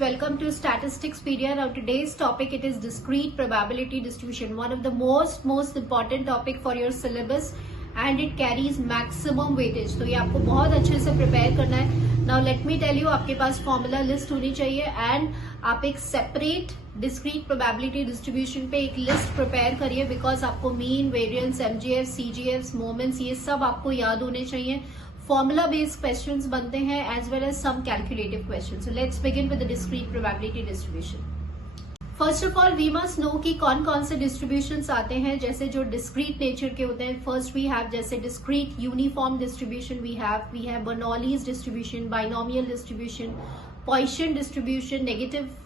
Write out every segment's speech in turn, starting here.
welcome to Statisticspedia. Now today's topic it is discrete probability distribution, one of the most important topic for your syllabus and it carries maximum weightage. तो ये आपको बहुत अच्छे से prepare करना है. Now let me tell you, आपके पास formula list होनी चाहिए एंड आप एक सेपरेट डिस्क्रीट प्रोबेबिलिटी डिस्ट्रीब्यूशन पे एक लिस्ट प्रिपेयर करिए बिकॉज आपको mean, variance, MGF, CGF, moments ये सब आपको याद होने चाहिए. फॉर्मूला बेस्ड क्वेश्चंस बनते हैं as well as some calculative questions. So let's begin with the discrete probability distribution. First of all we must know कि कौन कौन से डिस्ट्रीब्यूशंस आते हैं जैसे जो डिस्क्रीट नेचर के होते हैं. फर्स्ट वी हैव जैसे discrete uniform distribution, we have Bernoulli's distribution, binomial distribution, Poisson distribution, negative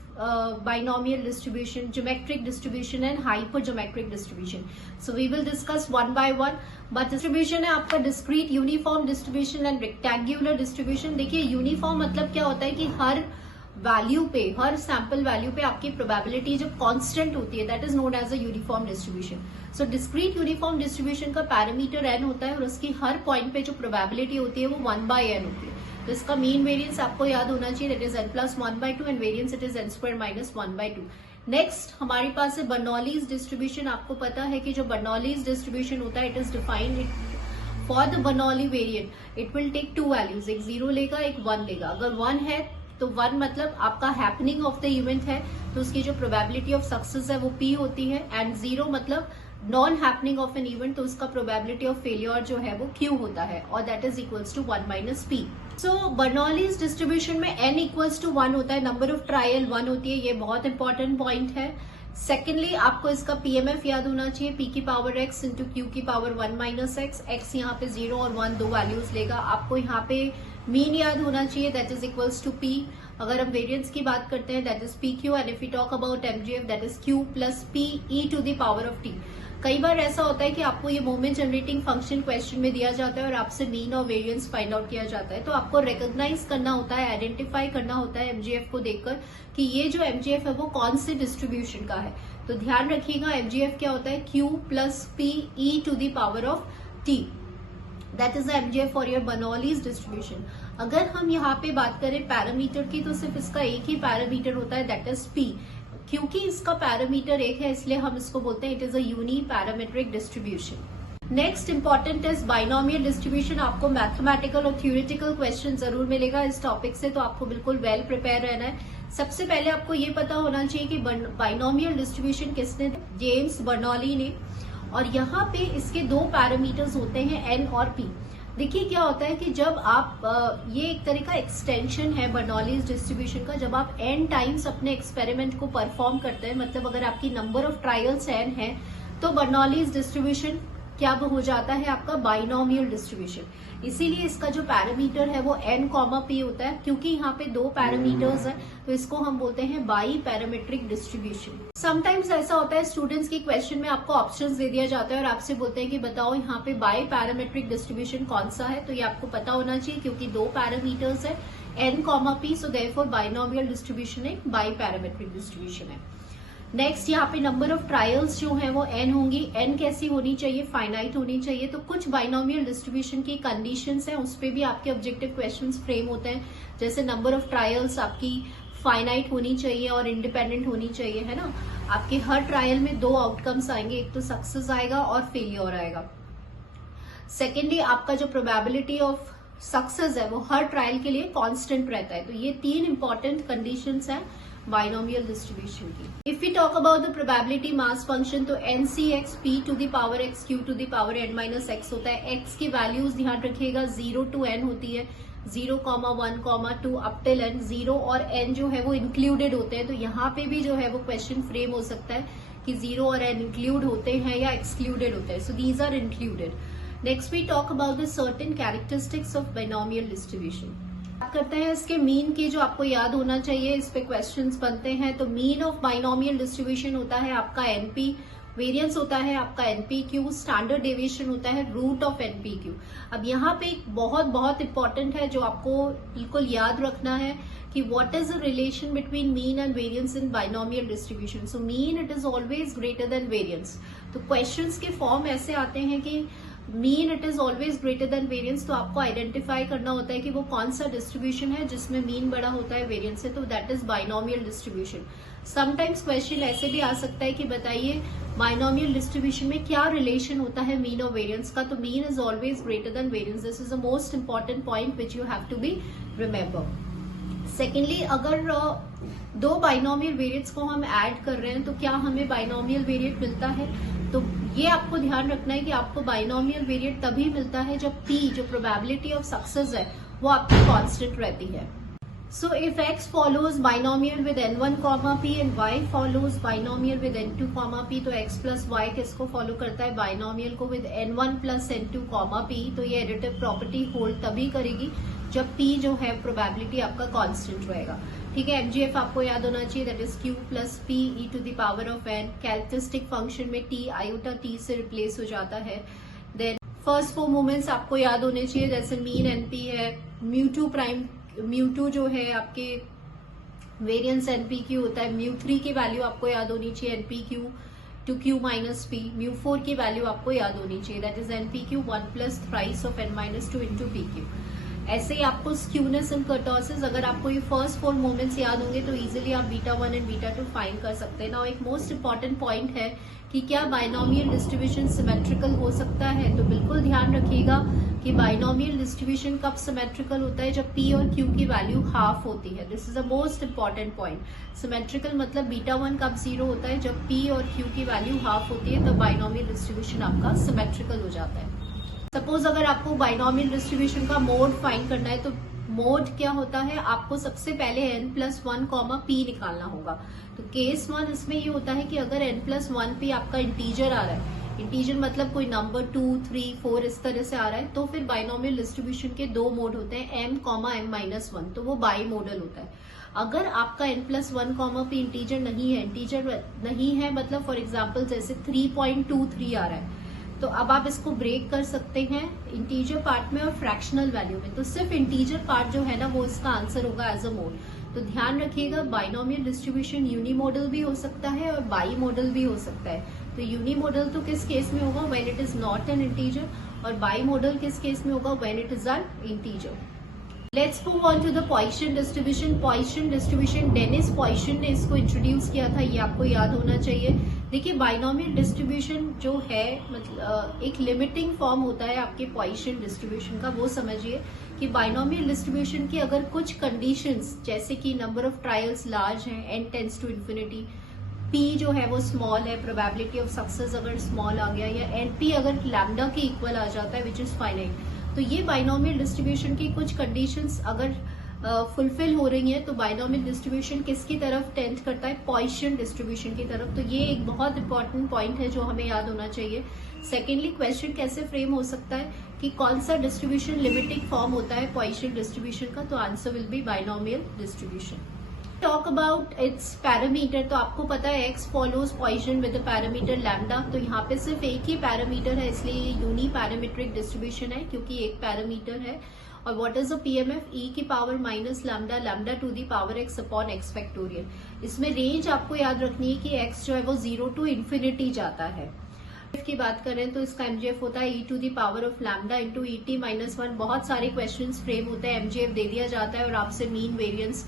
binomial distribution, geometric distribution and hypergeometric distribution. So we will discuss one by one. But distribution है आपका discrete, uniform distribution and rectangular distribution. देखिए uniform मतलब क्या होता है कि हर value पे, हर sample value पे आपकी प्रोबेबिलिटी जब कांस्टेंट होती है that is known as a uniform distribution. So discrete uniform distribution का पैरामीटर n होता है और उसकी हर पॉइंट पे जो प्रोबेबिलिटी होती है वो 1/n होती है. तो इसका मीन वेरिएंस आपको याद होना चाहिए, that is n+1/2 and variance it is n² - 1/2. Next हमारे पास है बर्नौलीज डिस्ट्रीब्यूशन. आपको पता है कि जो बर्नौलीज डिस्ट्रीब्यूशन होता है it is defined for the Bernoulli variant it will take two values, एक 0 लेगा एक 1 लेगा. अगर 1 है तो 1 मतलब आपका हैपनिंग ऑफ द इवेंट है तो उसकी जो प्रोबेबिलिटी ऑफ सक्सेस है वो P होती है एंड 0 मतलब non happening of an event तो उसका प्रोबेबिलिटी ऑफ फेलियर जो है वो Q होता है और that is equals to 1 - P. So Bernoulli's distribution में n इक्वल्स टू 1 होता है, नंबर ऑफ ट्रायल 1 होती है, ये बहुत इंपॉर्टेंट पॉइंट है. सेकेंडली आपको इसका PMF याद होना चाहिए, P की पावर x इंटू Q की पावर 1 - x. x यहाँ पे 0 और 1 दो वैल्यूज लेगा. आपको यहाँ पे मीन याद होना चाहिए that is equals to P. अगर हम वेरिएंस की बात करते हैं that is PQ and if you talk about MGF that is Q plus P e to the power of T. कई बार ऐसा होता है कि आपको ये मोमेंट जनरेटिंग फंक्शन क्वेश्चन में दिया जाता है और आपसे मीन और वेरिएंस फाइंड आउट किया जाता है तो आपको रिकॉग्नाइज करना होता है, आइडेंटिफाई करना होता है MGF को देखकर कि ये जो MGF है वो कौन से डिस्ट्रीब्यूशन का है. तो ध्यान रखिएगा MGF क्या होता है, Q plus P e to the power of T. That is the MGF for your Bernoulli's distribution. अगर हम यहाँ पे बात करें पैरामीटर की तो सिर्फ इसका एक ही पैरामीटर होता है दैट इज P. क्योंकि इसका पैरामीटर एक है इसलिए हम इसको बोलते हैं it is a uni parametric distribution. Next important is binomial distribution. आपको मैथमेटिकल और थ्योरेटिकल क्वेश्चन जरूर मिलेगा इस टॉपिक से तो आपको बिल्कुल वेल प्रिपेयर रहना है. सबसे पहले आपको ये पता होना चाहिए कि बाइनोमियल डिस्ट्रीब्यूशन किसने, जेम्स बर्नौली ने. और यहाँ पे इसके दो पैरामीटर्स होते हैं n और p. देखिए क्या होता है कि जब आप ये एक तरह का एक्सटेंशन है बर्नौलीज डिस्ट्रीब्यूशन का, जब आप n टाइम्स अपने एक्सपेरिमेंट को परफॉर्म करते हैं मतलब अगर आपकी नंबर ऑफ ट्रायल्स n है तो बर्नौलीज डिस्ट्रीब्यूशन क्या हो जाता है आपका बाइनोमियल डिस्ट्रीब्यूशन. इसीलिए इसका जो पैरामीटर है वो n, p होता है. क्योंकि यहाँ पे दो पैरामीटर्स हैं तो इसको हम बोलते हैं बाई पैरामीट्रिक डिस्ट्रीब्यूशन. समटाइम्स ऐसा होता है स्टूडेंट्स की क्वेश्चन में आपको ऑप्शंस दे दिया जाता है और आपसे बोलते हैं कि बताओ यहाँ पे बाई पैरामीट्रिक डिस्ट्रीब्यूशन कौन सा है. तो ये आपको पता होना चाहिए क्योंकि दो पैरामीटर्स है n, p. So therefore binomial distribution एक बाई पैरामीट्रिक डिस्ट्रीब्यूशन है. नेक्स्ट यहाँ पे नंबर ऑफ ट्रायल्स जो है वो n होंगी. n कैसी होनी चाहिए, फाइनाइट होनी चाहिए. तो कुछ बाइनोमियल डिस्ट्रीब्यूशन की कंडीशंस हैं उस पे भी आपके ऑब्जेक्टिव क्वेश्चंस फ्रेम होते हैं. जैसे नंबर ऑफ ट्रायल्स आपकी फाइनाइट होनी चाहिए और इंडिपेंडेंट होनी चाहिए, है ना. आपके हर ट्रायल में दो आउटकम्स आएंगे, एक तो सक्सेस आएगा और फेलियर आएगा. सेकेंडली आपका जो प्रोबेबिलिटी ऑफ सक्सेस है वो हर ट्रायल के लिए कांस्टेंट रहता है. तो ये तीन इंपॉर्टेंट कंडीशंस हैं बाइनोमियल डिस्ट्रीब्यूशन की. If you talk about the probability mass function तो NCX P to the power x Q to the power n - x होता है. x की वैल्यूज ध्यान रखिएगा 0 to n होती है, 0, 1, 2 अप टिल n. 0 और n जो है वो इंक्लूडेड होते हैं तो यहाँ पे भी जो है वो क्वेश्चन फ्रेम हो सकता है कि 0 और n इंक्लूड होते हैं या एक्सक्लूडेड होते हैं. So these are included. Next we talk about the certain characteristics of binomial distribution. बात करते हैं इसके मीन की जो आपको याद होना चाहिए. इस पे क्वेश्चंस बनते हैं. तो मीन ऑफ बाइनोमियल डिस्ट्रीब्यूशन होता है आपका NP, वेरिएंस होता है आपका NPQ, स्टैंडर्ड डेविएशन होता है रूट ऑफ NPQ. अब यहाँ पे एक बहुत इंपॉर्टेंट है जो आपको बिल्कुल याद रखना है कि what is the relation between mean and variance in binomial distribution. So mean it is always greater than variance. तो क्वेश्चंस के फॉर्म ऐसे आते हैं कि mean it is always greater than variance, तो आपको आइडेंटिफाई करना होता है कि वो कौन सा डिस्ट्रीब्यूशन है जिसमें मीन बड़ा होता है वेरियंस से, तो that is binomial distribution. Sometimes question ऐसे भी आ सकता है कि बताइए बाइनोमियल डिस्ट्रीब्यूशन में क्या रिलेशन होता है मीन और वेरियंस का, तो mean is always greater than variance. This is the most important point which you have to be remember. Secondly, अगर दो बाइनोमियल वेरिएट्स को हम ऐड कर रहे हैं तो क्या हमें बाइनोमियल वेरिएट मिलता है, तो ये आपको ध्यान रखना है कि आपको बाइनोमियल वेरिएट तभी मिलता है जब p, जो प्रोबेबिलिटी ऑफ सक्सेस है, वो आपकी कांस्टेंट रहती है। So if x follows binomial with n1 comma p and y follows binomial with n2 comma p, तो x प्लस y किसको फॉलो करता है, बाइनोमियल को with n1 plus n2 comma p, तो ये एडिटिव प्रॉपर्टी होल्ड तभी करेगी जब p जो है प्रोबेबिलिटी आपका कांस्टेंट रहेगा। ठीक है, एमजीएफ आपको याद होना चाहिए, that is q plus p e to the power of n। Characteristic function में t आयोटा t से रिप्लेस हो जाता है। देन फर्स्ट 4 मोमेंट्स आपको याद होने चाहिए, जैसे मीन np है, म्यू2 प्राइम, म्यू2 जो है आपके वेरियंस npq होता है, म्यू3 की वैल्यू आपको याद होनी चाहिए npq to q minus p, म्यू4 की वैल्यू आपको याद होनी चाहिए, that is npq 1 plus thrice of n minus 2 into pq। ऐसे ही आपको स्क्यूनेस एंड कर्टोसिस, अगर आपको ये फर्स्ट 4 मोमेंट्स याद होंगे तो इजीली आप बीटा 1 एंड बीटा 2 फाइंड कर सकते हैं। नाउ एक मोस्ट इंपॉर्टेंट पॉइंट है कि क्या बाइनोमियल डिस्ट्रीब्यूशन सिमेट्रिकल हो सकता है, तो बिल्कुल ध्यान रखिएगा कि बाइनोमियल डिस्ट्रीब्यूशन कब सिमेट्रिकल होता है, जब p और q की वैल्यू हाफ होती है। This is the most important point. Symmetrical मतलब बीटा 1 कब 0 होता है, जब p और q की वैल्यू हाफ होती है, तो बाइनोमियल डिस्ट्रीब्यूशन आपका सिमेट्रिकल हो जाता है। सपोज अगर आपको बाइनोमियल डिस्ट्रीब्यूशन का मोड फाइंड करना है, तो मोड क्या होता है, आपको सबसे पहले n प्लस 1 कॉमा p निकालना होगा। तो केस 1 इसमें ये होता है कि अगर n प्लस 1 p आपका इंटीजर आ रहा है, इंटीजर मतलब कोई नंबर 2, 3, 4 इस तरह से आ रहा है, तो फिर बाइनोमियल डिस्ट्रीब्यूशन के 2 मोड होते हैं, m कॉमा m माइनस 1, तो वो बाई मोडल होता है। अगर आपका n plus 1 comma p integer नहीं है, इंटीजर नहीं है मतलब फॉर एग्जाम्पल जैसे 3.23 आ रहा है, तो अब आप इसको ब्रेक कर सकते हैं इंटीजर पार्ट में और फ्रैक्शनल वैल्यू में, तो सिर्फ इंटीजर पार्ट जो है ना वो इसका आंसर होगा एज अ मोड। तो ध्यान रखिएगा बाइनोमियल डिस्ट्रीब्यूशन यूनिमोडल भी हो सकता है और बाई मोडल भी हो सकता है। तो यूनिमोडल तो किस केस में होगा, when it is not an integer, और बाई मोडल किस केस में होगा, when it is an integer. Let's move on to the Poisson distribution. Poisson distribution Denis Poisson ने इसको इंट्रोड्यूस किया था, ये आपको याद होना चाहिए। देखिए बाइनोमियल डिस्ट्रीब्यूशन जो है मतलब एक लिमिटिंग फॉर्म होता है आपके पॉइसन डिस्ट्रीब्यूशन का, वो समझिए कि बाइनोमियल डिस्ट्रीब्यूशन की अगर कुछ कंडीशंस जैसे कि नंबर ऑफ ट्रायल्स लार्ज हैं, n tends to infinity, p जो है वो स्मॉल है, प्रोबेबिलिटी ऑफ सक्सेस अगर स्मॉल आ गया, या np अगर लैम्डा के इक्वल आ जाता है विच इज फाइनाइट, तो ये बाइनोमियल डिस्ट्रीब्यूशन की कुछ कंडीशंस अगर फुलफिल हो रही है तो बाइनोमियल डिस्ट्रीब्यूशन किसकी तरफ टेंड करता है, पॉइसन डिस्ट्रीब्यूशन की तरफ। तो ये एक बहुत इंपॉर्टेंट पॉइंट है जो हमें याद होना चाहिए। सेकेंडली क्वेश्चन कैसे फ्रेम हो सकता है कि कौन सा डिस्ट्रीब्यूशन लिमिटिंग फॉर्म होता है पॉइसन डिस्ट्रीब्यूशन का, तो answer will B binomial distribution. Talk about it's parameter, तो आपको पता है x follows Poisson with parameter lambda, तो यहाँ पे सिर्फ एक ही पैरामीटर है इसलिए ये यूनी पैरामीट्रिक डिस्ट्रीब्यूशन है क्योंकि एक पैरामीटर है। और what is the PMF, e की power minus lambda, lambda to the power x upon x factorial. इसमें रेंज आपको याद रखनी है कि x जो है वो 0 टू इन्फिनिटी जाता है। की बात करें तो इसका एमजीएफ होता है e to the power of lambda into ET minus 1। बहुत सारे क्वेश्चन फ्रेम होते हैं, एमजीएफ दे दिया जाता है और आपसे मीन वेरियंस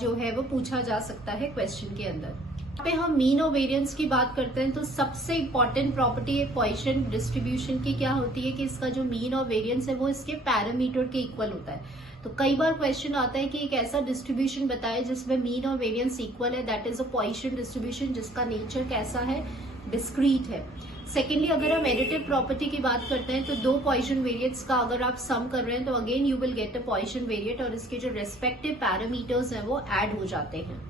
जो है वो पूछा जा सकता है क्वेश्चन के अंदर। यहाँ पे हम मीन और वेरियंस की बात करते हैं तो सबसे इंपॉर्टेंट प्रॉपर्टी है पॉइसन डिस्ट्रीब्यूशन की क्या होती है कि इसका जो मीन और वेरियंस है वो इसके पैरामीटर के इक्वल होता है। तो कई बार क्वेश्चन आता है कि एक ऐसा डिस्ट्रीब्यूशन बताए जिसमें मीन और वेरियंस इक्वल है, that is a Poisson distribution जिसका नेचर कैसा है, डिस्क्रीट है। सेकेंडली अगर हम एडिटिव प्रॉपर्टी की बात करते हैं तो दो पॉइसन वेरिएट्स का अगर आप सम कर रहे हैं तो again you will get a Poisson variate और इसके जो रेस्पेक्टिव पैरामीटर्स हैं वो ऐड हो जाते हैं।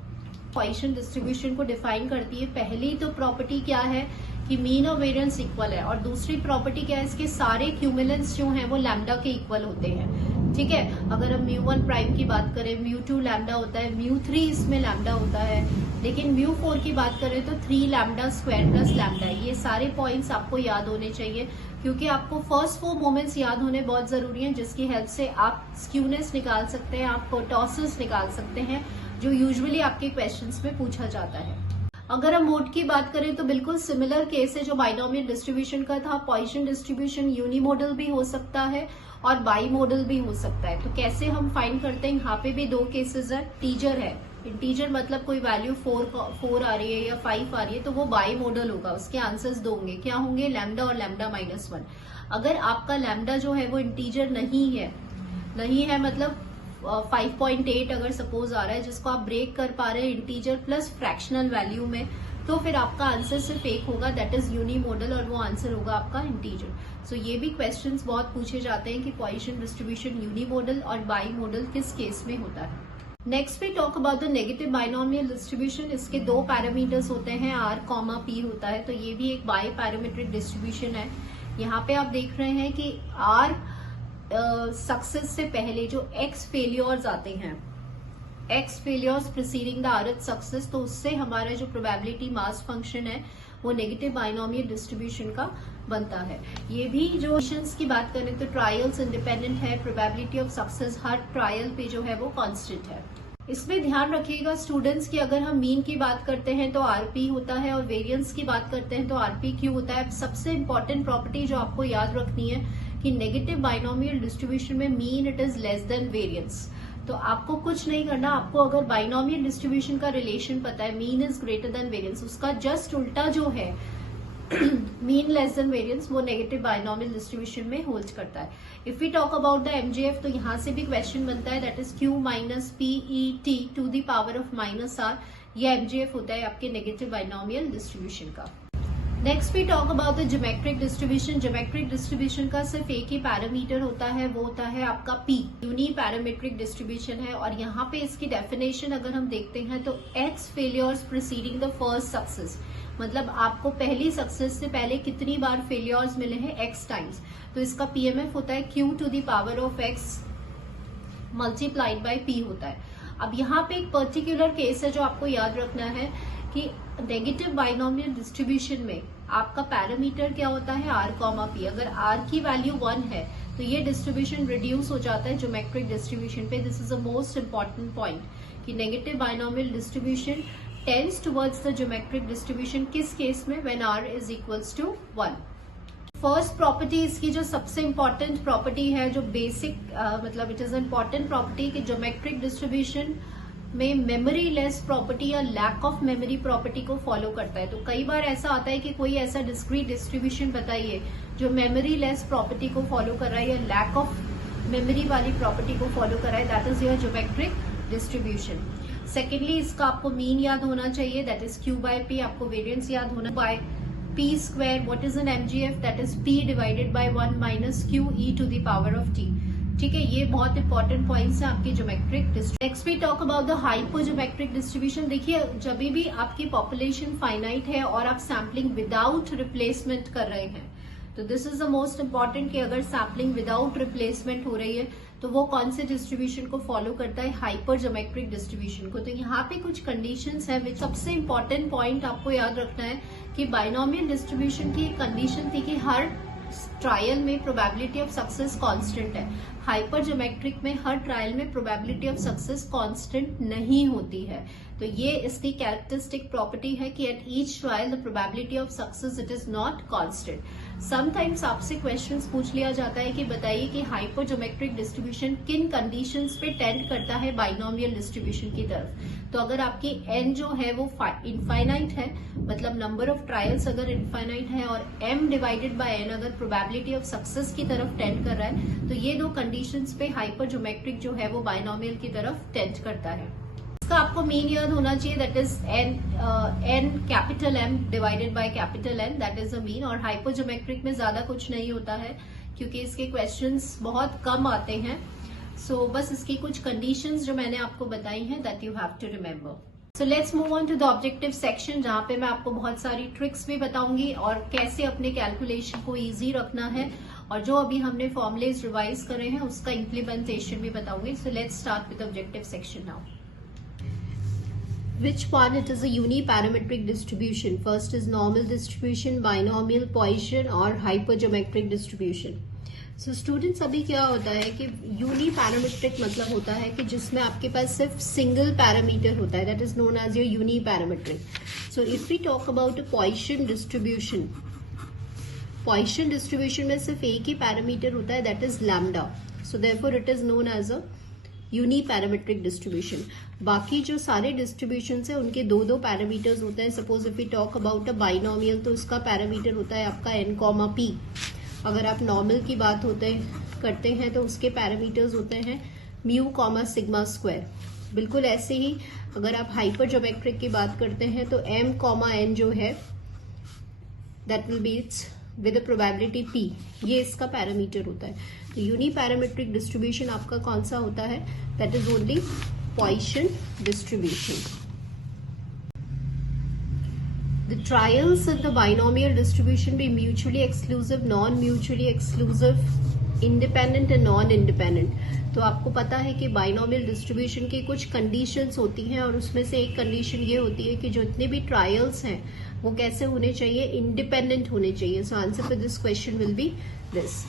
पॉइसन डिस्ट्रीब्यूशन को डिफाइन करती है, पहली तो प्रॉपर्टी क्या है कि मीन और वेरियंस इक्वल है, और दूसरी प्रॉपर्टी क्या है, इसके सारे क्यूमुलेंट्स जो हैं वो लैम्डा के इक्वल होते हैं। ठीक है, अगर हम μ1 प्राइम की बात करें μ2 लैम्डा होता है, μ3 इसमें लैम्डा होता है, लेकिन μ4 की बात करें तो 3 लैम्डा स्क्वायर प्लस लैम्डा। ये सारे पॉइंट्स आपको याद होने चाहिए क्योंकि आपको फर्स्ट 4 मोमेंट्स याद होने बहुत जरूरी हैं जिसकी हेल्प से आप स्क्यूनेस निकाल सकते हैं, आप कर्टोसिस निकाल सकते हैं जो यूजुअली आपके क्वेश्चंस में पूछा जाता है। अगर हम मोड की बात करें तो बिल्कुल सिमिलर केस है जो बाइनोमियल डिस्ट्रीब्यूशन का था। पॉइसन डिस्ट्रीब्यूशन यूनिमोडल भी हो सकता है और बाई मॉडल भी हो सकता है। तो कैसे हम फाइंड करते हैं, यहाँ पे भी दो केसेस है। इंटीजर है, इंटीजर मतलब कोई वैल्यू 4 आ रही है या 5 आ रही है, तो वो बाई मॉडल होगा। उसके आंसर्स दो होंगे, क्या होंगे, लैम्डा और लैम्डा -1। अगर आपका लैम्डा जो है वो इंटीजर नहीं है मतलब 5.8 अगर सपोज आ रहा है, जिसको आप ब्रेक कर पा रहे हैं इंटीजर प्लस फ्रैक्शनल वैल्यू में, तो फिर आपका आंसर सिर्फ एक होगा, दैट इज यूनिमोडल, और वो आंसर होगा आपका इंटीजर। सो ये भी क्वेश्चंस बहुत पूछे जाते हैं कि पॉइसन डिस्ट्रीब्यूशन यूनिमोडल और बाई मॉडल किस केस में होता है। Next we talk about the negative binomial distribution. इसके दो पैरामीटर्स होते हैं, R, P होता है, तो ये भी एक बाई पैरामीट्रिक डिस्ट्रीब्यूशन है। यहाँ पे आप देख रहे हैं कि R सक्सेस से पहले जो X फेलियर्स आते हैं, X failures preceding the Rth success, तो उससे हमारा जो प्रोबेबिलिटी मास फंक्शन है वो नेगेटिव बाइनोमियल डिस्ट्रीब्यूशन का बनता है। ये भी जो क्वेश्चंस की बात करें तो ट्रायल्स इंडिपेंडेंट है, probability of success her trial पे जो है वो कांस्टेंट है। इसमें ध्यान रखिएगा स्टूडेंट्स की अगर हम मीन की बात करते हैं तो आरपी होता है और वेरिएंस की बात करते हैं तो आरपीक्यू होता है। सबसे इंपॉर्टेंट प्रॉपर्टी जो आपको याद रखनी है कि नेगेटिव बाइनोमियल डिस्ट्रीब्यूशन में mean it is less than variance. तो आपको कुछ नहीं करना, आपको अगर बाइनोमियल डिस्ट्रीब्यूशन का रिलेशन पता है, mean is greater than variance, उसका जस्ट उल्टा जो है मीन लेस देन वेरिएंस, वो नेगेटिव बाइनोमियल डिस्ट्रीब्यूशन में होल्ड करता है। If we talk about the MGF, तो यहां से भी क्वेश्चन बनता है, that is Q minus PET to the power of -r। ये एमजीएफ होता है आपके नेगेटिव बाइनोमियल डिस्ट्रीब्यूशन का। Next we talk about the geometric distribution. Geometric distribution का सिर्फ एक ही पैरामीटर होता है, वो होता है आपका पी। यूनी पैरामीट्रिक डिस्ट्रीब्यूशन है और यहाँ पे इसकी डेफिनेशन अगर हम देखते हैं तो x failures preceding the first success, मतलब आपको पहली सक्सेस से पहले कितनी बार फेलियर्स मिले हैं, एक्स टाइम्स। तो इसका पीएमएफ होता है Q to the power of X multiplied by P होता है। अब यहाँ पे एक पर्टिकुलर केस है जो आपको याद रखना है कि नेगेटिव बाइनोमियल डिस्ट्रीब्यूशन में आपका पैरामीटर क्या होता है, R, P। अगर R की वैल्यू 1 है तो ये डिस्ट्रीब्यूशन रिड्यूस हो जाता है ज्योमेट्रिक डिस्ट्रीब्यूशन पे। This is a most important point कि negative binomial distribution tends towards the geometric distribution किस केस में, when R is equals to 1। First property इसकी जो सबसे इंपॉर्टेंट प्रॉपर्टी है, जो बेसिक मतलब इट इज इंपॉर्टेंट प्रॉपर्टी कि ज्योमेट्रिक डिस्ट्रीब्यूशन में मेमोरी लेस प्रॉपर्टी या लैक ऑफ मेमोरी प्रॉपर्टी को फॉलो करता है। तो कई बार ऐसा आता है कि कोई ऐसा डिस्क्रीट डिस्ट्रीब्यूशन बताइए जो मेमोरी लेस प्रॉपर्टी को फॉलो कर रहा है या लैक ऑफ मेमोरी वाली प्रॉपर्टी को फॉलो कर रहा है, that is your geometric distribution. Secondly इसका आपको मीन याद होना चाहिए, that is Q by P. आपको वेरिएंस याद होना by P square. What is an MGF, that is P divided by 1 minus Q E to the power of T. ठीक है, ये बहुत इंपॉर्टेंट पॉइंट्स हैं आपकी geometric distribution. Next we talk about the hypogeometric distribution. देखिए जब भी आपकी पॉपुलेशन फाइनाइट है और आप सैम्पलिंग विदाउट रिप्लेसमेंट कर रहे हैं, तो this is the most important कि अगर सैम्पलिंग विदाउट रिप्लेसमेंट हो रही है तो वो कौन से डिस्ट्रीब्यूशन को फॉलो करता है, हाइपरज्योमेट्रिक डिस्ट्रीब्यूशन को। तो यहाँ पे कुछ कंडीशंस है विच सबसे इंपॉर्टेंट पॉइंट आपको याद रखना है कि बाइनोमियल डिस्ट्रीब्यूशन की एक कंडीशन थी कि हर ट्रायल में प्रोबेबिलिटी ऑफ सक्सेस कांस्टेंट है। हाइपरज्योमेट्रिक में हर ट्रायल में प्रोबेबिलिटी ऑफ सक्सेस कांस्टेंट नहीं होती है। तो ये इसकी कैरेक्टरिस्टिक प्रॉपर्टी है कि at each trial the probability of success it is not constant. Sometimes आपसे क्वेश्चंस पूछ लिया जाता है कि बताइए कि हाइपरज्योमेट्रिक डिस्ट्रीब्यूशन किन कंडीशंस पे टेंड करता है बाइनोमियल डिस्ट्रीब्यूशन की तरफ। तो अगर आपकी एन जो है वो इनफाइनाइट है, मतलब नंबर ऑफ ट्रायल्स अगर इनफाइनाइट है और एम डिवाइडेड बाय एन अगर प्रोबेबिलिटी ऑफ सक्सेस की तरफ टेंड कर रहा है, तो ये दो कंडीशंस पे हाइपरज्योमेट्रिक जो है वो बाइनोमियल की तरफ टेंड करता है। इसका आपको मीन याद होना चाहिए, that is N capital M divided by capital N, that is a mean. और हाइपरज्योमेट्रिक में ज्यादा कुछ नहीं होता है क्योंकि इसके क्वेश्चंस बहुत कम आते हैं। सो बस इसकी कुछ कंडीशंस जो मैंने आपको बताई हैं that you have to remember. So let's move on to the objective section, जहां पे मैं आपको बहुत सारी ट्रिक्स भी बताऊंगी और कैसे अपने कैलकुलेशन को इजी रखना है, और जो अभी हमने फॉर्मुलेज रिवाइज करे हैं उसका इम्प्लीमेंटेशन भी बताऊंगी। So let's start with objective section now. Which one? It is a uniparametric distribution. First is normal distribution, binomial, Poisson or hypergeometric distribution. So students, अभी क्या होता है कि यूनी पैरामीट्रिक मतलब होता है कि जिसमें आपके पास सिर्फ सिंगल पैरामीटर होता है, that is known as your uni parametric. So if we talk about a Poisson distribution, Poisson distribution में सिर्फ एक ही पैरामीटर होता है, that is lambda. So therefore it is known as a uni parametric distribution. बाकी जो सारे distribution है उनके दो दो पैरामीटर्स होते हैं. Suppose if we talk about a binomial, तो उसका पैरामीटर होता है आपका n कॉमा p. अगर आप नॉर्मल की बात करते हैं तो उसके पैरामीटर्स होते हैं म्यू कॉमा सिग्मा स्क्वायर. बिल्कुल ऐसे ही अगर आप हाइपर ज्योमेट्रिक की बात करते हैं तो m कॉमा n जो है that will B it's with a probability p. ये इसका पैरामीटर होता है. तो यूनी पैरामीट्रिक डिस्ट्रीब्यूशन आपका कौन सा होता है? That is only Poisson distribution. The trials in the binomial distribution be mutually exclusive, non-mutually exclusive, independent and non-independent. तो आपको पता है कि बाइनोमियल डिस्ट्रीब्यूशन की कुछ कंडीशंस होती हैं और उसमें से एक कंडीशन ये होती है कि जो इतने भी ट्रायल्स हैं वो कैसे होने चाहिए? इंडिपेंडेंट होने चाहिए. So answer for this question will be this.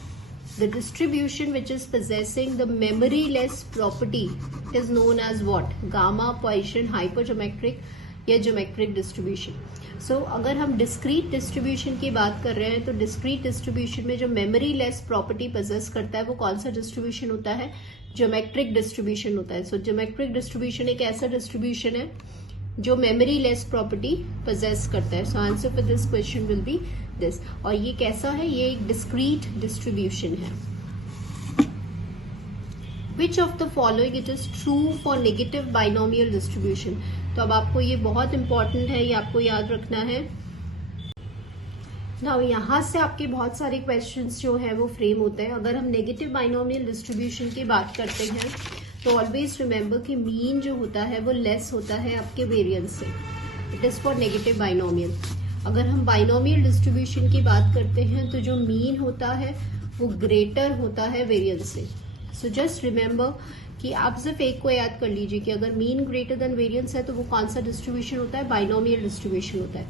The distribution which is possessing the memoryless property is known as what? Gamma, Poisson, hypergeometric या geometric distribution. So अगर हम discrete distribution की बात कर रहे हैं तो discrete distribution में जो memoryless property possess करता है वो कौन सा distribution होता है? Geometric distribution होता है. So geometric distribution एक ऐसा distribution है जो memoryless property possess करता है. So answer for this question will be this. और ये कैसा है? ये एक discrete distribution है. Which of the following it is true for negative binomial distribution? तो अब आपको ये बहुत इंपॉर्टेंट है, ये आपको याद रखना है. नाउ यहाँ से आपके बहुत सारे क्वेश्चंस जो है वो फ्रेम होते हैं. अगर हम नेगेटिव बाइनोमियल डिस्ट्रीब्यूशन की बात करते हैं तो ऑलवेज रिमेंबर कि मीन जो होता है वो लेस होता है आपके वेरिएंस से. It is for negative binomial. अगर हम बाइनोमियल डिस्ट्रीब्यूशन की बात करते हैं तो जो मीन होता है वो ग्रेटर होता है वेरिएंस से. सो जस्ट रिमेंबर कि आप सिर्फ एक को याद कर लीजिए कि अगर मीन ग्रेटर देन वेरिएंस है तो वो कौन सा डिस्ट्रीब्यूशन होता है? बाइनोमियल डिस्ट्रीब्यूशन होता है.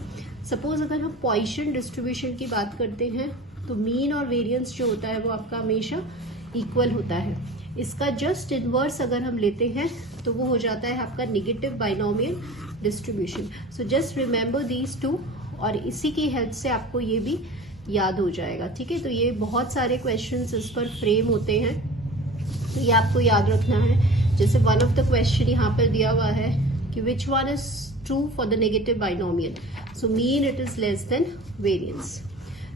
सपोज अगर हम पॉइसन डिस्ट्रीब्यूशन की बात करते हैं तो मीन और वेरिएंस जो होता है वो आपका हमेशा इक्वल होता है. इसका जस्ट इनवर्स अगर हम लेते हैं तो वो हो जाता है आपका negative binomial distribution. So just remember these two और इसी की हेल्प से आपको ये भी याद हो जाएगा. ठीक है, तो ये बहुत सारे क्वेश्चंस इस पर फ्रेम होते हैं तो ये आपको याद रखना है. जैसे वन ऑफ द क्वेश्चन यहाँ पर दिया हुआ है कि which one is true for the negative binomial. So mean it is less than variance.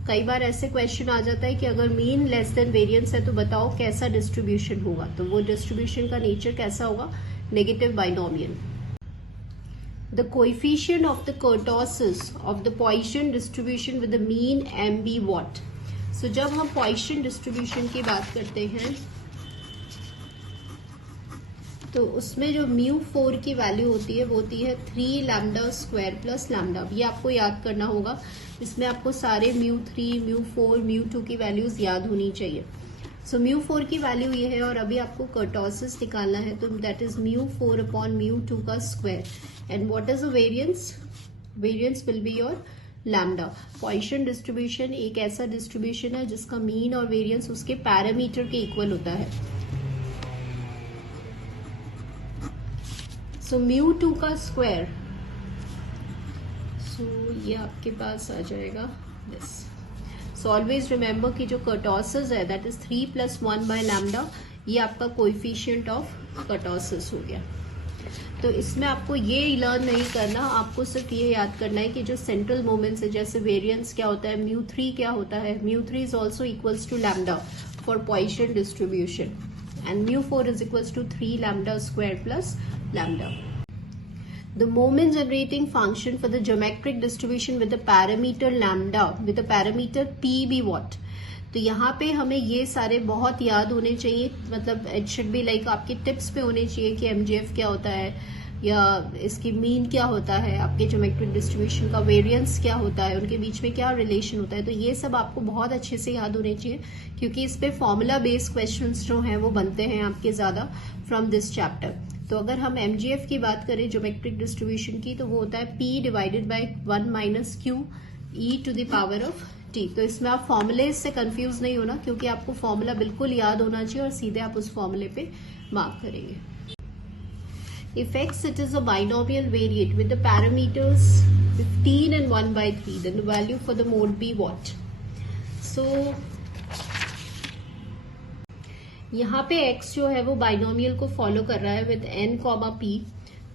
कई बार ऐसे क्वेश्चन आ जाता है कि अगर मीन लेस देन वेरिएंस है तो बताओ कैसा डिस्ट्रीब्यूशन होगा. तो वो डिस्ट्रीब्यूशन का नेचर कैसा होगा? Negative binomial. The coefficient of the kurtosis of the Poisson distribution with the mean m be what? So जब हम Poisson distribution की बात करते हैं तो उसमें जो μ4 की वैल्यू होती है वो होती है 3 लैम्डा स्क्वायर प्लस लैम्डा. ये आपको याद करना होगा. इसमें आपको सारे μ3, μ4, μ2 की वैल्यूज याद होनी चाहिए. सो μ4 की वैल्यू ये है और अभी आपको कर्टोसिस निकालना है तो दैट इज μ4 अपॉन μ2 का square. And what is the variance? Variance will be your lambda. Poisson distribution एक ऐसा डिस्ट्रीब्यूशन है जिसका मीन और वेरिएंस उसके पैरामीटर के इक्वल होता है. सो μ2 का स्क्वायर, सो ये आपके पास आ जाएगा दिस. सो ऑलवेज रिमेंबर कि जो कर्टोसिस है दैट इज 3 + 1 बाय लैम्डा. ये आपका कोएफिशिएंट ऑफ कर्टोसिस हो गया. तो इसमें आपको ये लर्न नहीं करना, आपको सिर्फ ये याद करना है कि जो सेंट्रल मोमेंट्स है जैसे वेरिएंस क्या होता है, μ3 क्या होता है. μ3 is also equals to lambda for Poisson distribution and μ4 is equals to 3 lambda square plus lambda. The moment generating function for the geometric distribution with the parameter lambda with the parameter p be what? तो यहाँ पे हमें ये सारे बहुत याद होने चाहिए. मतलब इट शुड बी लाइक आपके टिप्स पे होने चाहिए कि MGF क्या होता है या इसकी मीन क्या होता है, आपके ज्योमेट्रिक डिस्ट्रीब्यूशन का वेरिएंस क्या होता है, उनके बीच में क्या रिलेशन होता है. तो ये सब आपको बहुत अच्छे से याद होने चाहिए क्योंकि इस पे फॉर्मूला बेस्ड क्वेश्चंस जो हैं वो बनते हैं आपके ज्यादा फ्रॉम दिस चैप्टर. तो अगर हम MGF की बात करें ज्योमेट्रिक डिस्ट्रीब्यूशन की तो वो होता है P divided by 1 - q e to the power of g, तो इसमें आप फॉर्मूले से कंफ्यूज नहीं होना, क्योंकि आपको फॉर्मूला बिल्कुल याद होना चाहिए और सीधे आप उस फॉर्मूले पे मार्क करेंगे. If x it is a binomial variate with the parameters 15 and 1/3, then the value for the mode be what? So यहाँ पे x जो है वो बाइनोमियल को फॉलो कर रहा है विद n, p.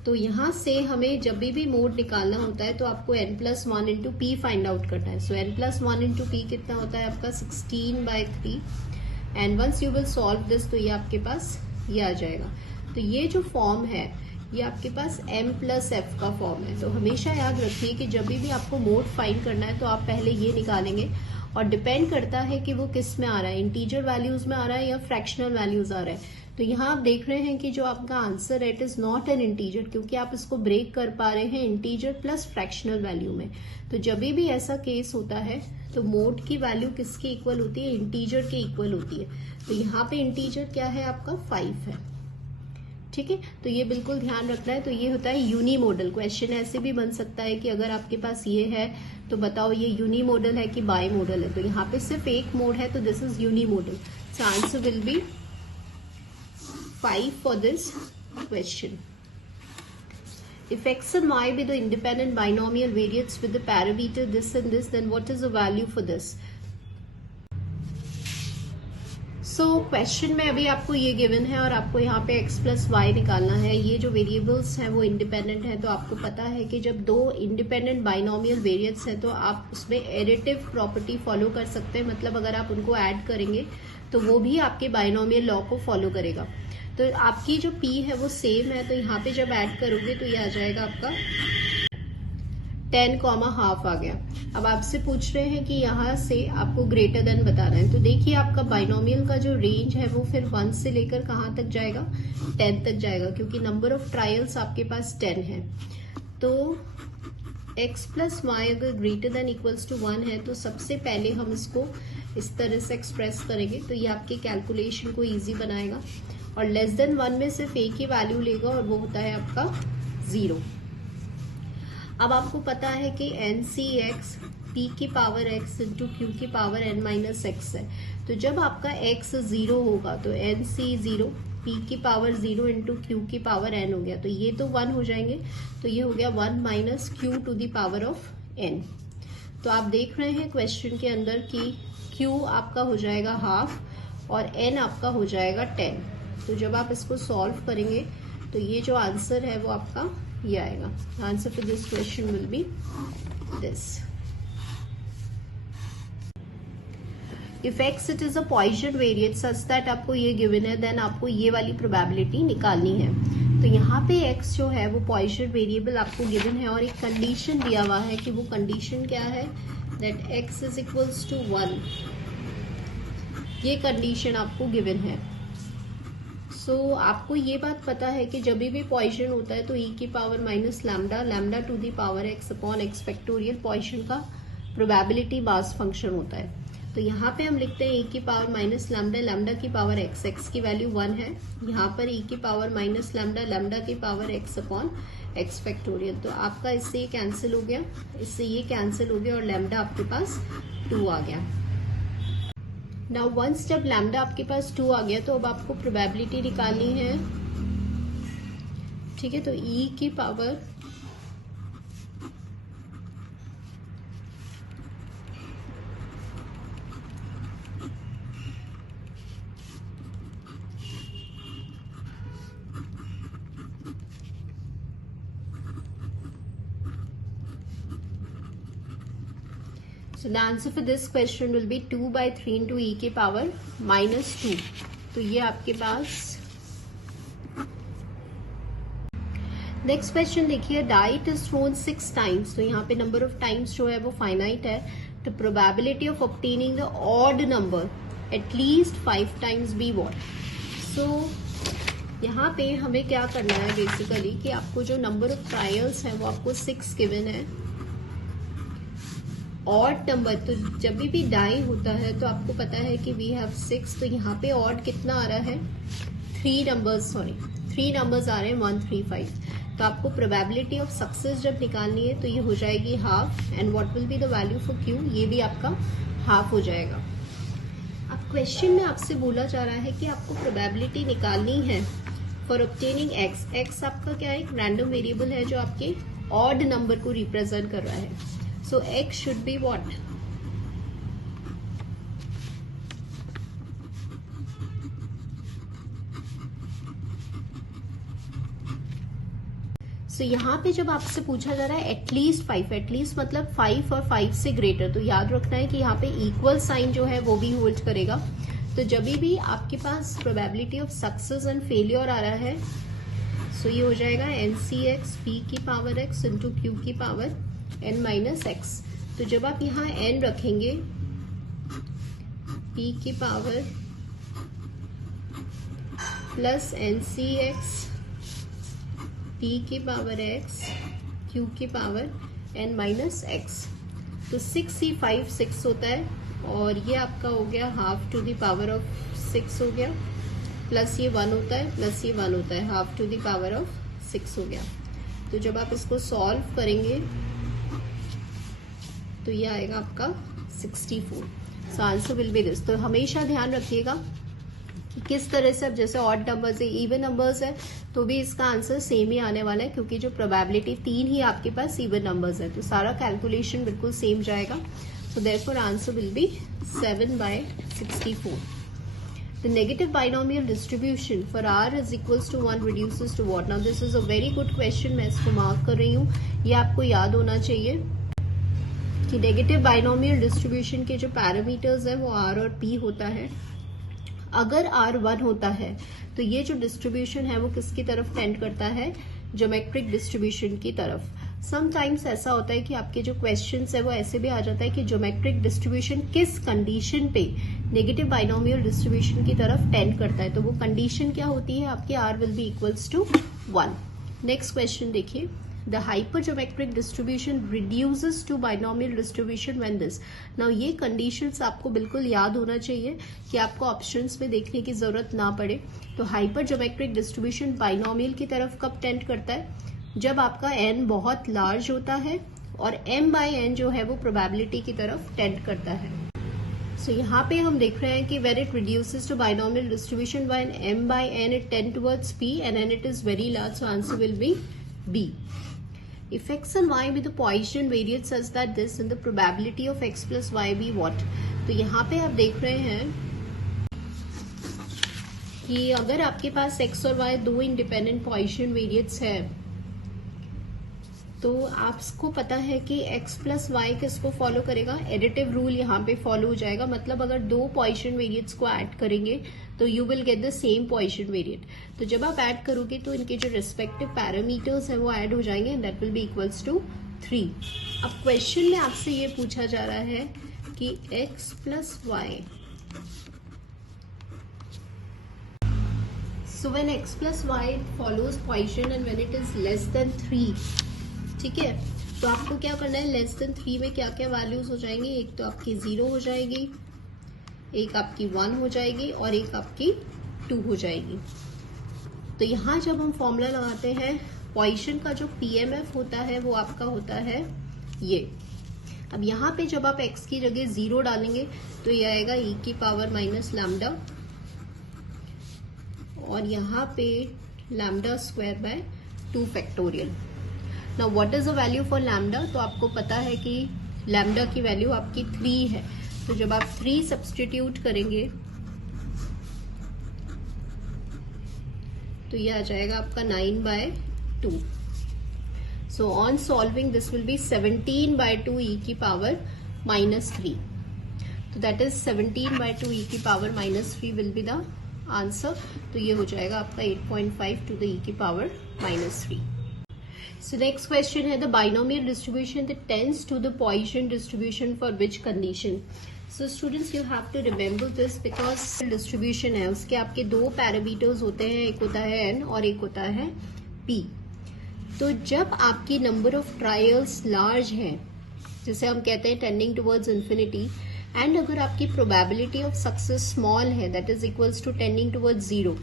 तो यहाँ से हमें जब भी मोड निकालना होता है तो आपको n+1 into P find out करना है. सो n+1 इंटू पी कितना होता है आपका 16/3. And once you will solve this, तो ये आपके पास ये आ जाएगा. तो ये जो फॉर्म है ये आपके पास m+f का फॉर्म है. तो हमेशा याद रखिए कि जब भी आपको मोड फाइंड करना है तो आप पहले ये निकालेंगे, और डिपेंड करता है कि वो किस में आ रहा है, इंटीजर वैल्यूज में आ रहा है या फ्रैक्शनल वैल्यूज आ रहा है. तो यहाँ आप देख रहे हैं कि जो आपका आंसर है it is not an integer, क्योंकि आप इसको ब्रेक कर पा रहे हैं इंटीजर प्लस फ्रैक्शनल वैल्यू में. तो जब भी ऐसा केस होता है तो मोड की वैल्यू किसके इक्वल होती है, इंटीजर के इक्वल होती है. तो यहाँ पे इंटीजर क्या है आपका 5 है. ठीक है, तो ये बिल्कुल ध्यान रखना है. तो ये होता है यूनिमोडल. क्वेश्चन ऐसे भी बन सकता है कि अगर आपके पास ये है तो बताओ ये यूनिमोडल है कि बाई मॉडल है. तो यहाँ पे सिर्फ एक मोड है, तो this is यूनिमोडल. So answer will B 5 for this question. If x and y be the independent binomial variates with the parameter this and this, then what is the value for this? So question में अभी आपको ये given है और आपको यहाँ पे x+y निकालना है. ये जो वेरिएबल्स हैं वो इंडिपेंडेंट है. तो आपको पता है कि जब दो इंडिपेंडेंट बाइनोमियल वेरिएट्स हैं तो आप उसमें एडिटिव प्रॉपर्टी फॉलो कर सकते हैं. मतलब अगर आप उनको ऐड करेंगे तो वो भी आपके बाइनोमियल लॉ को फॉलो करेगा. तो आपकी जो p है वो सेम है. तो यहाँ पे जब ऐड करोगे तो ये आ जाएगा आपका 10,5 आ गया. अब आपसे पूछ रहे हैं कि यहाँ से आपको ग्रेटर देन बताना है. तो देखिए आपका बाइनोमियल का जो रेंज है वो फिर 1 से लेकर कहाँ तक जाएगा, 10 तक जाएगा, क्योंकि नंबर ऑफ ट्रायल्स आपके पास 10 है. तो x+y अगर ग्रेटर देन इक्वल्स टू 1 है तो सबसे पहले हम इसको इस तरह से एक्सप्रेस करेंगे. तो ये आपके कैलकुलेशन को ईजी बनाएगा. और लेस देन 1 में सिर्फ एक ही वैल्यू लेगा और वो होता है आपका 0. अब आपको पता है कि NCx p की पावर x इंटू क्यू की पावर n-x है. तो जब आपका x 0 होगा तो NC 0 p की पावर 0 इंटू क्यू की पावर n हो गया. तो ये तो 1 हो जाएंगे. तो ये हो गया 1 minus Q to the power of n. तो आप देख रहे हैं क्वेश्चन के अंदर कि q आपका हो जाएगा हाफ और n आपका हो जाएगा 10. तो जब आप इसको सॉल्व करेंगे तो ये जो आंसर है वो आपका ये आएगा. Answer for this question will be this. If x it is a Poisson variate such that आपको ये गिवन है, देन आपको ये वाली प्रोबेबिलिटी निकालनी है. तो यहाँ पे x जो है वो पॉइसन वेरिएबल आपको गिवन है और एक कंडीशन दिया हुआ है कि वो कंडीशन क्या है, that x is equals to 1. ये कंडीशन आपको गिवन है. सो आपको ये बात पता है कि जब भी पॉइसन होता है तो e की power minus lambda to the power x upon x factorial Poisson का प्रोबेबिलिटी मास फंक्शन होता है. तो यहाँ पे हम लिखते हैं e की पावर माइनस लैम्डा की पावर x की वैल्यू 1 है. यहाँ पर e की पावर माइनस लैम्डा की power x upon x factorial. तो आपका इससे ये कैंसिल हो गया, इससे ये कैंसिल हो गया और लैम्डा आपके पास 2 आ गया. नाउ वंस जब लैम्डा आपके पास 2 आ गया तो अब आपको प्रोबेबिलिटी निकालनी है. ठीक है, तो e की power So the answer for this question will be 2/3 into e की पावर माइनस 2. तो ये आपके पास. नेक्स्ट क्वेश्चन देखिए, डाइट इज थ्रोन 6 टाइम्स. तो यहाँ पे नंबर ऑफ टाइम्स जो है वो फाइनाइट है. तो probability of obtaining the odd number at least 5 times be what. So यहाँ पे हमें क्या करना है बेसिकली कि आपको जो नंबर ऑफ ट्रायल्स है वो आपको 6 गिवन है. ऑड नंबर, तो जब भी डाई होता है तो आपको पता है कि वी हैव 6. तो यहाँ पे ऑड कितना आ रहा है, 3 नंबर्स आ रहे हैं 1, 3, 5. तो आपको प्रोबेबिलिटी ऑफ सक्सेस जब निकालनी है तो ये हो जाएगी half, and what will be the value for Q, ये भी आपका हाफ हो जाएगा। अब क्वेश्चन में आपसे बोला जा रहा है कि आपको प्रोबेबिलिटी निकालनी है फॉर ऑब्टेनिंग एक्स। एक्स आपका क्या है, एक रैंडम वेरिएबल है जो आपके ऑड नंबर को रिप्रेजेंट कर रहा है। सो x should be what, so यहाँ पे जब आपसे पूछा जा रहा है एटलीस्ट 5, एटलीस्ट मतलब 5 और 5 से ग्रेटर, तो याद रखना है कि यहाँ पे इक्वल साइन जो है वो भी होल्ड करेगा। तो जब भी आपके पास probability of success and failure आ रहा है, सो ये हो जाएगा NCX p की पावर x इंटू क्यू की पावर n माइनस एक्स। तो जब आप यहाँ n रखेंगे p की पावर प्लस NCX p की पावर x q की पावर n माइनस एक्स, तो 6 ही 5 6 होता है, और ये आपका हो गया half to the power of 6 हो गया, प्लस ये 1 होता है, प्लस ये 1 होता है, half to the power of 6 हो गया। तो जब आप इसको सॉल्व करेंगे तो ये आएगा आपका 64। सो आंसर विल बी दिस। तो हमेशा ध्यान रखिएगा कि किस तरह से, अब जैसे ऑड नंबर्स है, इवन नंबर्स है, तो भी इसका आंसर सेम ही आने वाला है, क्योंकि जो प्रोबेबिलिटी 3 ही आपके पास इवन नंबर्स है, तो सारा कैलकुलेशन बिल्कुल सेम जाएगा। So therefore answer will be 7/64. The negative binomial distribution for r is equals to 1 reduces to what? Now this is a very good question, मैं इसको मार्क कर रही हूँ, ये आपको याद होना चाहिए कि नेगेटिव बाइनोमियल डिस्ट्रीब्यूशन के जो पैरामीटर्स है वो r और p होता है। अगर r 1 होता है तो ये जो डिस्ट्रीब्यूशन है वो किसकी तरफ टेंड करता है, ज्योमेट्रिक डिस्ट्रीब्यूशन की तरफ। समटाइम्स ऐसा होता है कि आपके जो क्वेश्चंस है वो ऐसे भी आ जाता है कि ज्योमेट्रिक डिस्ट्रीब्यूशन किस कंडीशन पे नेगेटिव बाइनोमियल डिस्ट्रीब्यूशन की तरफ टेंड करता है, तो वो कंडीशन क्या होती है आपकी, r will be equals to 1। Next question देखिए, the hypergeometric distribution reduces to binomial distribution when this. Now ये कंडीशंस आपको बिल्कुल याद होना चाहिए कि आपको ऑप्शंस में देखने की जरूरत ना पड़े। तो हाइपरज्योमेट्रिक डिस्ट्रीब्यूशन बाइनोमियल की तरफ कब टेंड करता है, जब आपका n बहुत लार्ज होता है और m बाय n जो है वो प्रोबेबिलिटी की तरफ टेंड करता है। सो यहाँ पे हम देख रहे हैं कि when it reduces to binomial distribution when m by n it tend towards p and n it is very large, so answer will be B. If x and y be the Poisson variates such that this and the probability of x plus y be what? तो यहाँ पे आप देख रहे हैं कि अगर आपके पास x और y दो इंडिपेंडेंट पॉइसन वेरिएट्स है, तो आपको पता है कि x प्लस वाई किसको फॉलो करेगा, एडिटिव रूल यहाँ पे फॉलो हो जाएगा। मतलब अगर दो पॉइसन वेरिएट्स को ऐड करेंगे तो you will get the same Poisson variate. तो जब आप ऐड करोगे तो इनके जो रिस्पेक्टिव पैरामीटर्स है वो ऐड हो जाएंगे, and that will be equals to 3। अब क्वेश्चन में आपसे ये पूछा जा रहा है कि x plus Y, so when x plus y follows Poisson and when it is less than 3, ठीक है, तो आपको क्या करना है, लेस देन 3 में क्या क्या वैल्यूज हो जाएंगी, एक तो आपकी 0 हो जाएगी, एक आपकी 1 हो जाएगी और एक आपकी 2 हो जाएगी। तो यहाँ जब हम फॉर्मूला लगाते हैं, पॉइसन का जो पीएमएफ होता है वो आपका होता है ये। अब यहाँ पे जब आप x की जगह 0 डालेंगे तो ये आएगा e की पावर माइनस लैम्डा, और यहाँ पे lambda square by 2 factorial. Now what is the value for lambda, तो आपको पता है कि लैम्डा की वैल्यू आपकी 3 है, तो जब आप 3 सब्सटीट्यूट करेंगे तो ये आ जाएगा आपका 9/2। So on solving this will be 17/2 e की पावर माइनस 3। तो दैट इज 17/2 e की power minus 3 will be the answer. तो ये हो जाएगा आपका 8.5 टू द e की power minus 3। So next question है the binomial distribution that tends to the Poisson distribution for which condition? So students you have to remember this because distribution है उसके आपके दो पैरामीटर्स होते हैं, एक होता है n और एक होता है p। तो जब आपकी नंबर ऑफ ट्रायल्स लार्ज है, जिसे हम कहते हैं टेंडिंग टुवर्ड्स इंफिनिटी, एंड अगर आपकी प्रोबेबिलिटी ऑफ सक्सेस स्मॉल है that is equals to tending towards 0,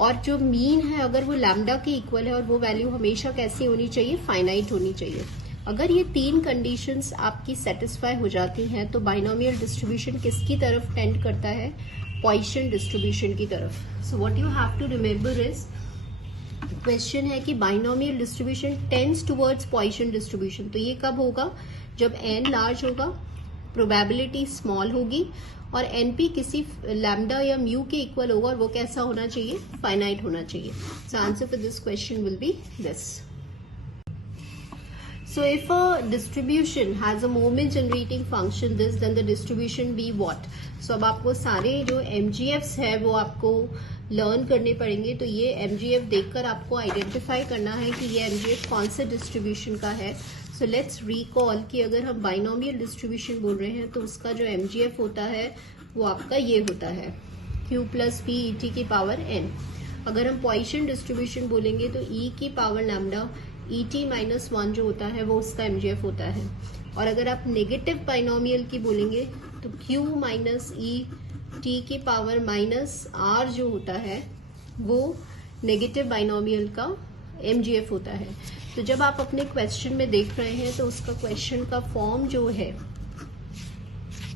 और जो मीन है अगर वो लैम्डा के इक्वल है और वो वैल्यू हमेशा कैसी होनी चाहिए, फाइनाइट होनी चाहिए। अगर ये तीन कंडीशंस आपकी सेटिस्फाई हो जाती हैं तो बाइनोमियल डिस्ट्रीब्यूशन किसकी तरफ टेंड करता है, पॉइसन डिस्ट्रीब्यूशन की तरफ। So what you have to remember is, question है कि binomial distribution tends towards Poisson distribution. तो ये कब होगा, जब n लार्ज होगा, प्रोबेबिलिटी स्मॉल होगी और np किसी लैम्डा या म्यू के इक्वल होगा और वो कैसा होना चाहिए, फाइनाइट होना चाहिए। So answer for this question will be this. So if a distribution has a moment generating function this, then the distribution be what? So अब आपको सारे जो MGFs है वो आपको लर्न करने पड़ेंगे। तो ये MGF देखकर आपको आइडेंटिफाई करना है कि ये MGF कौन से डिस्ट्रीब्यूशन का है। सो लेट्स रिकॉल कि अगर हम बाइनोमियल डिस्ट्रीब्यूशन बोल रहे हैं तो उसका जो MGF होता है वो आपका ये होता है Q plus P E t की पावर n। अगर हम पॉइसन डिस्ट्रीब्यूशन बोलेंगे तो E की पावर लैम्डा ET माइनस 1 जो होता है वो उसका MGF होता है। और अगर आप नेगेटिव बाइनोमियल की बोलेंगे तो Q माइनस E t की पावर माइनस R जो होता है वो नेगेटिव बाइनोमियल का MGF होता है। तो जब आप अपने क्वेश्चन में देख रहे हैं तो उसका क्वेश्चन का फॉर्म जो है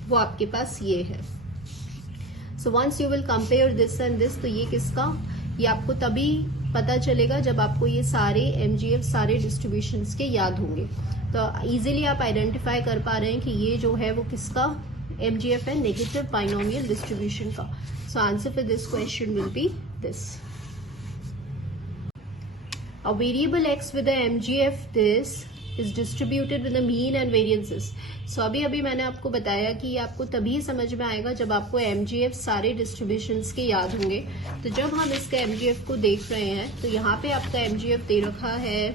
वो आपके पास ये है। So once you will compare this and this, तो ये किसका, ये आपको तभी पता चलेगा जब आपको ये सारे MGF सारे डिस्ट्रीब्यूशंस के याद होंगे। तो इजीली आप आइडेंटिफाई कर पा रहे हैं कि ये जो है वो किसका MGF है, नेगेटिव बाइनोमियल डिस्ट्रीब्यूशन का। So answer for this question will be this. A variable x with the MGF this is distributed with the mean and variances. So अभी मैंने आपको बताया कि ये आपको तभी समझ में आएगा जब आपको MGF सारे डिस्ट्रीब्यूशंस के याद होंगे। तो जब हम इसके MGF को देख रहे हैं तो यहाँ पे आपका MGF दे रखा है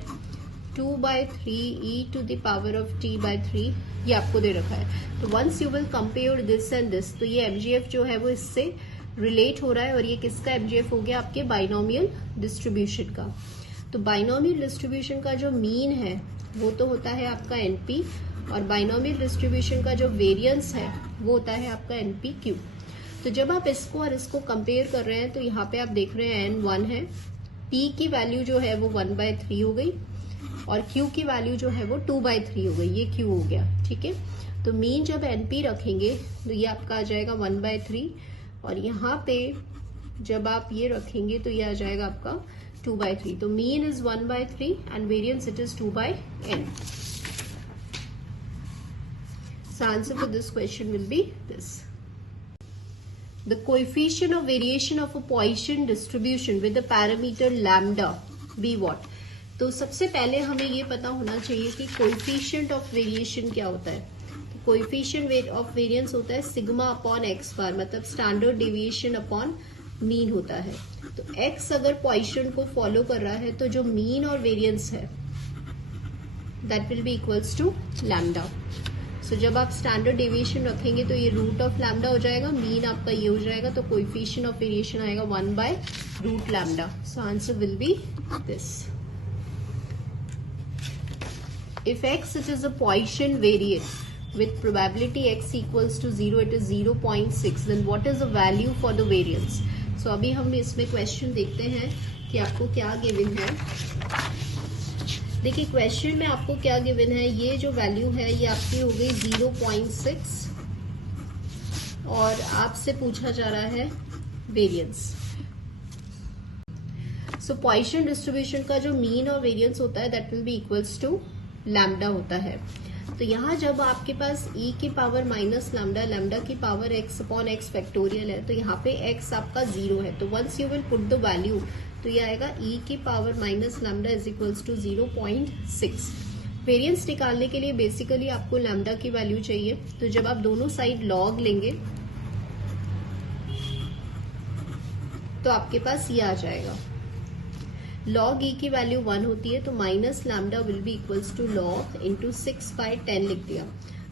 2/3 e to the power of t/3, ये आपको दे रखा है। तो once you will compare this and this, तो ये MGF जो है वो इससे रिलेट हो रहा है और ये किसका MGF हो गया, आपके बाइनोमियल डिस्ट्रीब्यूशन का। तो बाइनोमियल डिस्ट्रीब्यूशन का जो मीन है वो तो होता है आपका NP और बाइनोमियल डिस्ट्रीब्यूशन का जो वेरिएंस है वो होता है आपका NPQ। तो जब आप इसको और इसको कंपेयर कर रहे हैं तो यहाँ पे आप देख रहे हैं N 1 है, P की वैल्यू जो है वो 1/3 हो गई और Q की वैल्यू जो है वो 2/3 हो गई, ये Q हो गया, ठीक है। तो मीन जब NP रखेंगे तो ये आपका आ जाएगा 1/3 और यहाँ पे जब आप ये रखेंगे तो ये आ जाएगा आपका 2/3। तो mean is 1/3 and variance it is 2/n। So answer for this question will be this. The coefficient of variation of a Poisson distribution with the parameter lambda be what? तो सबसे पहले हमें ये पता होना चाहिए कि कोएफिशिएंट ऑफ वेरिएशन क्या होता है। तो कोएफिशिएंट ऑफ वेरिएंस होता है सिग्मा अपॉन एक्स बार, मतलब स्टैंडर्ड डेविएशन अपॉन मीन होता है। तो x अगर पॉइसन को फॉलो कर रहा है तो जो मीन और वेरिएंस है that will be equals to lambda. So जब आप स्टैंडर्ड डेविएशन रखेंगे तो ये रूट ऑफ लैम्डा हो जाएगा, मीन आपका ये हो जाएगा, तो कोएफिशिएंट ऑफ वेरिएशन आएगा 1/रूट lambda. So answer will be this. If x it is a Poisson variant with probability x equals to 0, it is 0.6, then what is the value for the variance? So अभी हम इसमें question देखते हैं कि आपको क्या गिवन है। देखिए क्वेश्चन में आपको क्या गिवन है, ये जो वैल्यू है ये आपकी हो गई 0.6 और आपसे पूछा जा रहा है वेरिएंस। सो पॉइसन डिस्ट्रीब्यूशन का जो मीन और वेरिएंस होता है that will be equals to lambda होता है। तो यहाँ जब आपके पास e की पावर माइनस लैम्डा, लैम्डा की power x upon X factorial है, तो यहाँ पे x आपका 0 है। तो once you will put the value तो ये आएगा e की power minus lambda is equals to 0.6। Variance निकालने के लिए बेसिकली आपको लैम्डा की वैल्यू चाहिए। तो जब आप दोनों साइड लॉग लेंगे तो आपके पास ये आ जाएगा, लॉग ई की वैल्यू 1 होती है तो minus lambda will be equals to log into 6/10 लिख दिया।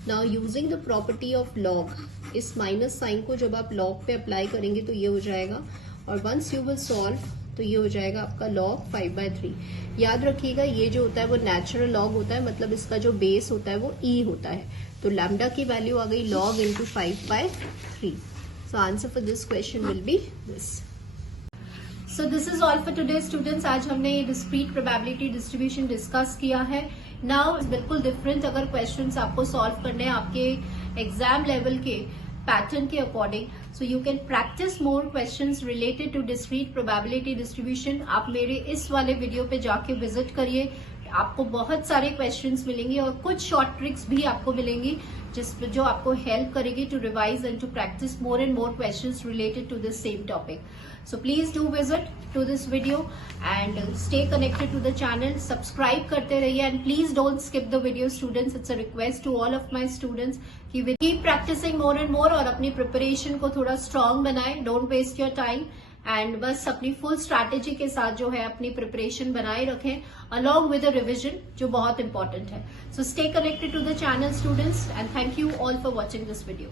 Now using the property of log, इस माइनस साइन को जब आप लॉग पे अप्लाई करेंगे तो ये हो जाएगा और वंस यू विल सॉल्व तो ये हो जाएगा आपका log 5/3। याद रखिएगा ये जो होता है वो नेचुरल लॉग होता है, मतलब इसका जो बेस होता है वो e होता है। तो लैम्डा की वैल्यू आ गई log into 5/3। So answer for this question will be this. So this is all for today students. आज हमने ये डिस्क्रीट प्रोबेबिलिटी डिस्ट्रीब्यूशन डिस्कस किया है। नाउ बिल्कुल डिफरेंट अगर क्वेश्चंस आपको सॉल्व करने हैं आपके एग्जाम लेवल के पैटर्न के according, so you can practice more questions related to discrete probability distribution. आप मेरे इस वाले वीडियो पे जाके विजिट करिए, आपको बहुत सारे क्वेश्चंस मिलेंगे और कुछ शॉर्ट ट्रिक्स भी आपको मिलेंगी जो आपको हेल्प करेगी to revise and to practise more and more questions related to this same topic. So please do visit to this video and stay connected to the channel. Subscribe करते रहिए and please don't skip the video students. It's a request to all of my students कि we keep practising more and more और अपनी preparation को थोड़ा strong बनाए। Don't waste your time and बस अपनी फुल स्ट्रैटेजी के साथ जो है अपनी प्रिपरेशन बनाए रखें अलॉन्ग विद अ रिविजन, जो बहुत इंपॉर्टेंट है। So stay connected to the channel students and thank you all for watching this video.